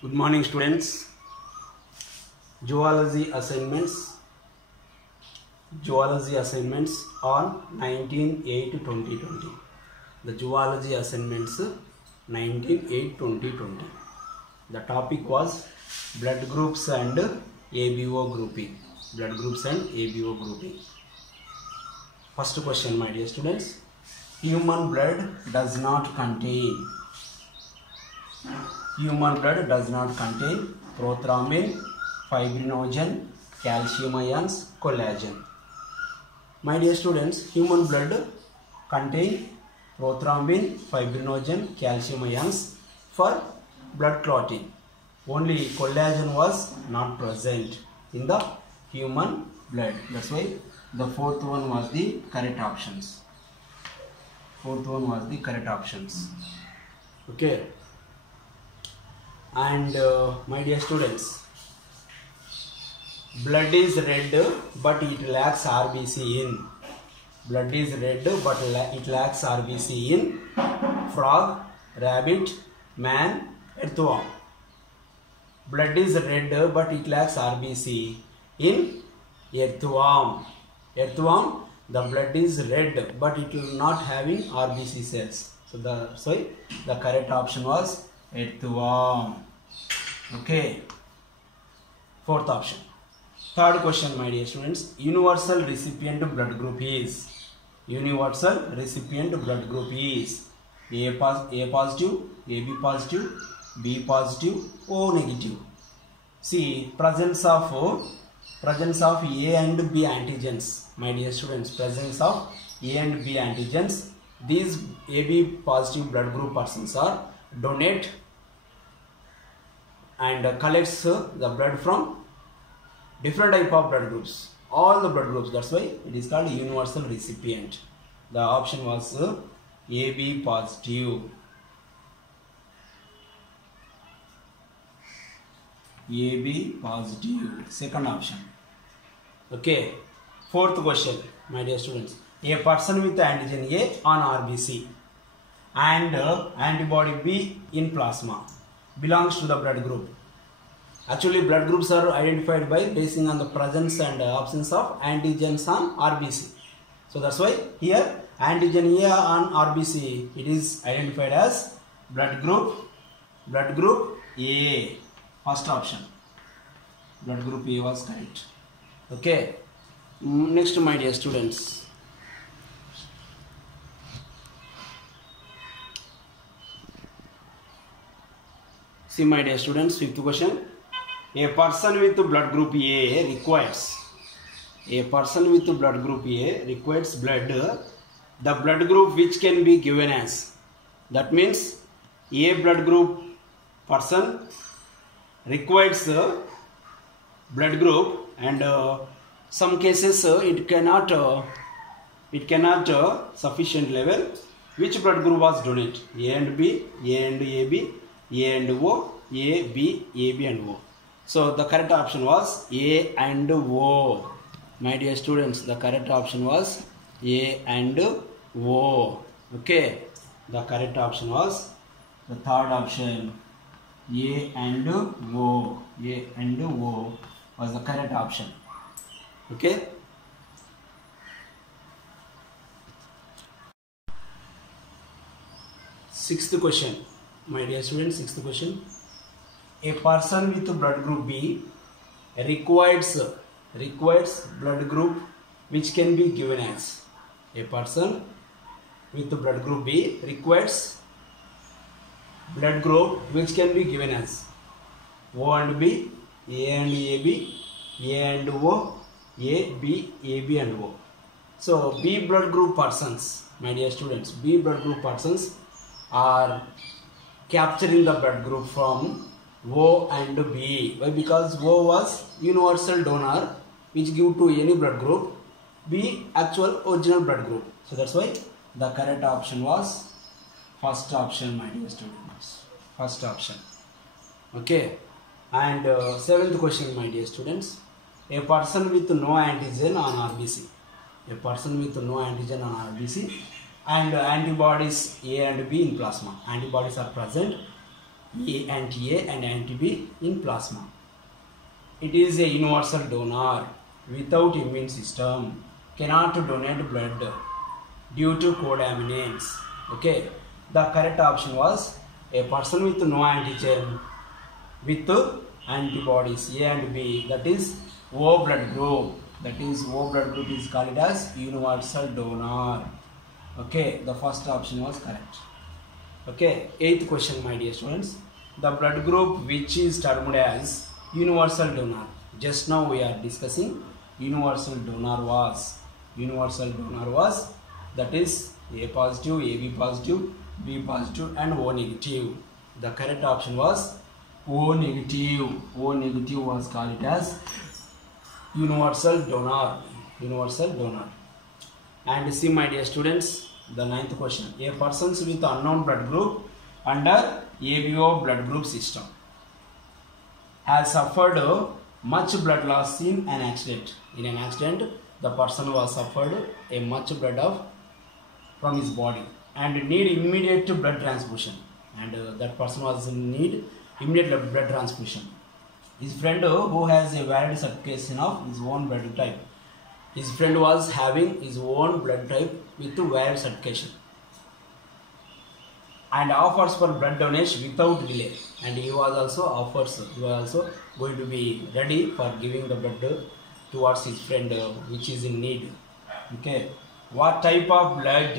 Good morning, students. Zoology assignments on 19/8/2020. The zoology assignments 19/8/2020. The topic was blood groups and ABO grouping. Blood groups and ABO grouping. First question, my dear students. Human blood does not contain prothrombin, fibrinogen, calcium ions, collagen. My dear students, human blood contain prothrombin, fibrinogen, calcium ions for blood clotting. Only collagen was not present in the human blood. That's why the fourth one was the correct options. Okay. And my dear students, blood is red but it lacks RBC in. Blood is red but it lacks RBC in frog, rabbit, man, earthworm. Blood is red but it lacks RBC in earthworm. Earthworm, the blood is red but it will not having RBC cells. So the correct option was earthworm. Okay. Fourth option. Third question, my dear students. Universal recipient blood group is A positive, AB positive, B positive, O negative. See, presence of A and B antigens, my dear students. Presence of A and B antigens. These AB positive blood group persons are donate and collects the blood from different type of blood groups, all the blood groups. That's why it is called universal recipient. The option was AB positive. AB positive, second option. Okay. Fourth question, my dear students. A person with antigen A on RBC and antibody B in plasma belongs to the blood group. Actually, blood groups are identified by basing on the presence and absence of antigens on RBC. So that's why here antigen A on RBC, it is identified as blood group A. First option, blood group A was correct. Okay. Next, my dear students. See, my dear students, fifth question. A person with blood group A requires blood, the blood group which can be given as. That means A blood group person requires blood group, and some cases it cannot sufficient level. Which blood group was donated? A and B, A and AB, A and O, A, B, AB and O. So the correct option was A and O. My dear students, the correct option was A and O. Okay. The correct option was the third option. A and O. A and O was the correct option. Okay. Sixth question. My dear students, sixth question. A person with blood group B requires blood group which can be given as. A person with blood group B requires blood group which can be given as O and B, A and AB, A and O, A, B, AB and O. So B blood group persons, my dear students, B blood group persons are capturing the blood group from O and B. Why? Because O was universal donor which give to any blood group, B actual original blood group. So that's why the correct option was first option, my dear students. First option. Okay. And seventh question, my dear students. A person with no antigen on RBC. A person with no antigen on RBC and antibodies A and B in plasma. Antibodies are present anti-A and anti-B in plasma. It is a universal donor without immune system, cannot donate blood due to codominance. Okay, the correct option was a person with no antigen with antibodies A and B, that is O blood group. That is O blood group is called as universal donor. Okay, the first option was correct. Okay, 8th question, my dear students. The blood group which is termed as universal donor. Just now we are discussing universal donor was that is A positive, AB positive, B positive and O negative. The correct option was O negative. O negative was called as universal donor. And see, my dear students, the 9th question. A person with unknown blood group under ABO blood group system has suffered much blood loss in an accident. In an accident, the person was suffered a much blood from his body and need immediate blood transfusion. And that person was in need immediate blood transfusion. His friend who has a valid certification of his own blood type. His friend was having his own blood type with valid certification and offers for blood donation without delay. And he was also going to be ready for giving the blood towards his friend which is in need. Okay, what type of blood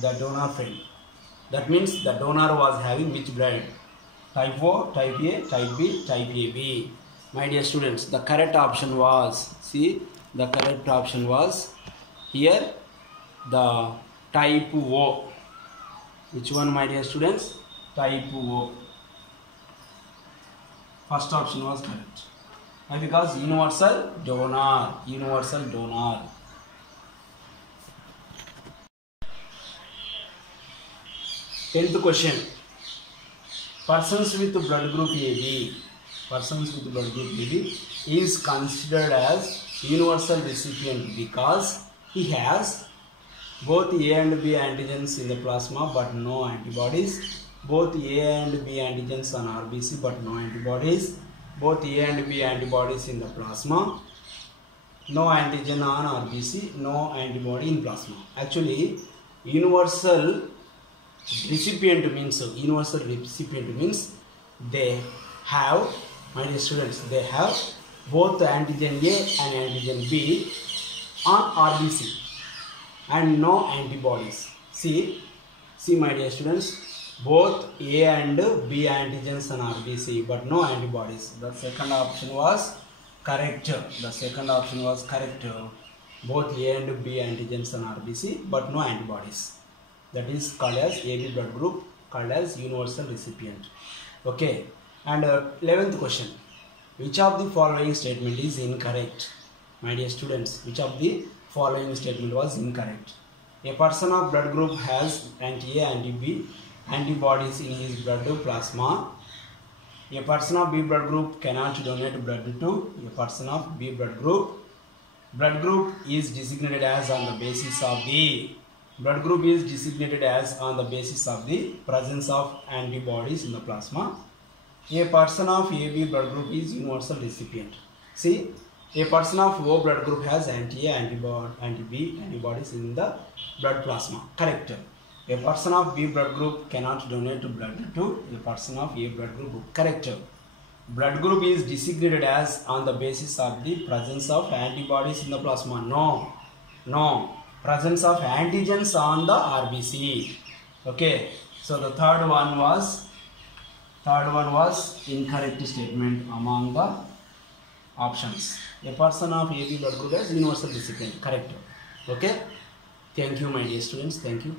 the donor friend? That means the donor was having which blood? Type O, type A, type B, type AB. My dear students, the correct option was, here the type O. Which one, my dear students? Type O. First option was correct. Why? Because universal donor. 10th question. Persons with blood group AB is considered as universal recipient because he has both A and B antigens in the plasma but no antibodies, both A and B antigens on RBC but no antibodies, both A and B antibodies in the plasma, no antigen on RBC, no antibody in plasma. Actually, universal recipient means they have, my dear students, they have both antigen A and antigen B on RBC and no antibodies. See my dear students, both A and B antigens on RBC but no antibodies. The second option was correct. Both A and B antigens on RBC but no antibodies. That is called as AB blood group, called as universal recipient. Okay, and 11th question. Which of the following statement is incorrect? My dear students, which of the following statement was incorrect? A person of blood group has anti-A, anti-B antibodies in his blood plasma. A person of B blood group cannot donate blood to a person of B blood group. Blood group is designated as on the basis of the presence of antibodies in the plasma. A person of AB blood group is universal recipient. See, a person of O blood group has anti-A, anti-B antibodies in the blood plasma. Correct. A person of B blood group cannot donate blood to a person of A blood group. Correct. Blood group is designated as on the basis of the presence of antibodies in the plasma. No. Presence of antigens on the RBC. Okay. So the third one was incorrect statement among the options. A person of AB blood group as universal recipient. Correct. Okay. Thank you, my dear students. Thank you.